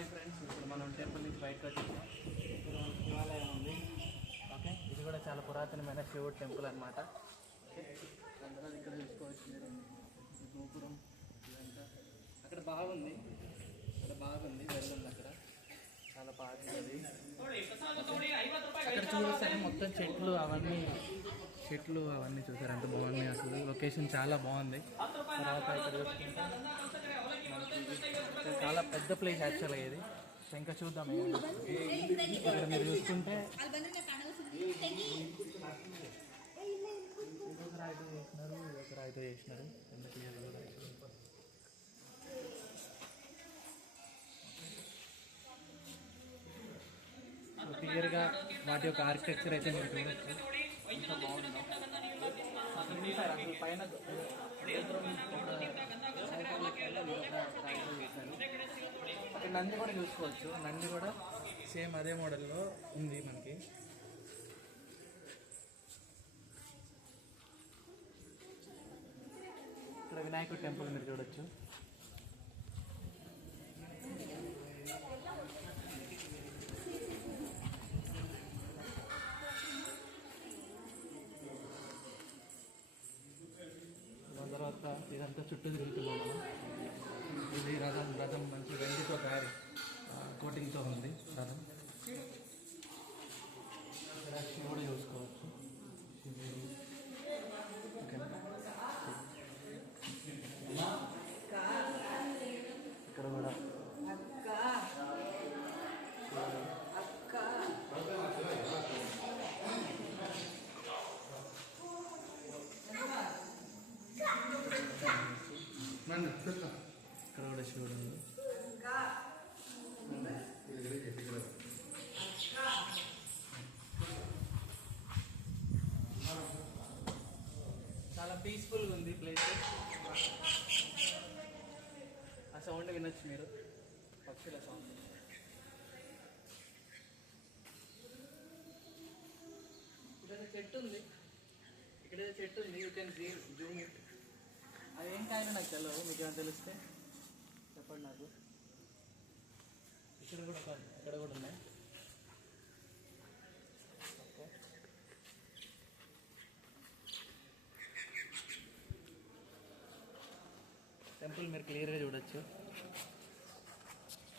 Hi friends, ఇప్పుడు మనం temple నుంచి బయటకు వచ్చేసాం. ఇక్కడ మనకి శివాలయం ఉంది. ఓకే, ఇది కూడా చాలా పురాతనమైన శివుడు టెంపుల్ అనమాట. ఓకే, అందరూ ఇక్కడ చూసుకోవచ్చు మీరు. గోపురం ఇదంతా అక్కడ బాగుంది, వెళ్ళండి అక్కడ చాలా బాగుంది. అక్కడ చూస్తే మొత్తం చెట్లు అవన్నీ చూసారు, అంత బాగున్నాయి. అసలు లొకేషన్ చాలా బాగుంది. తర్వాత ఇక్కడ చూసుకుంటే చాలా పెద్ద ప్లేస్ యాక్చువల్గా ఇది. ఇంకా చూద్దాం. ఇక్కడ మీరు చూసుకుంటే ఇదొక రాయితో చేసినారు. క్లియర్గా వాటి యొక్క ఆర్కిటెక్చర్ అయితే మీరు చూడవచ్చు. ఎంత బాగుందో అసలు చూసారు. అసలు పైన అక్కడ నంది కూడా చూసుకోవచ్చు. నంది కూడా సేమ్ అదే మోడల్లో ఉంది మనకి. ఇక్కడ వినాయకుడి టెంపుల్ మీరు చూడొచ్చు. దాని తర్వాత ఇదంతా చుట్టూ తిరుగుతున్నాం మనం. ఇది రథం మంచి వెండితో తయారు కోటింగ్తో ఉంది రథం. ఇక్కడ శివుడు చూసుకోవచ్చు. శివుడు ఇక్కడ కూడా ఇక్కడ కూడా శివుడు ఉంది. చాలా పీస్ఫుల్గా ఉంది ప్లేస్. ఆ సౌండ్ వినొచ్చు మీరు, పక్షుల సౌండ్. ఇక్కడ చెట్టు ఉంది, యూ కెన్ జూమ్ ఇట్. అదేం కాయనో నాకు తెలియదు, మీకు ఏమైనా తెలిస్తే చెప్పండి నాకు. ఇక్కడ కూడా ఉన్నాయి. ఓకే, టెంపుల్ మీరు క్లియర్గా చూడొచ్చు.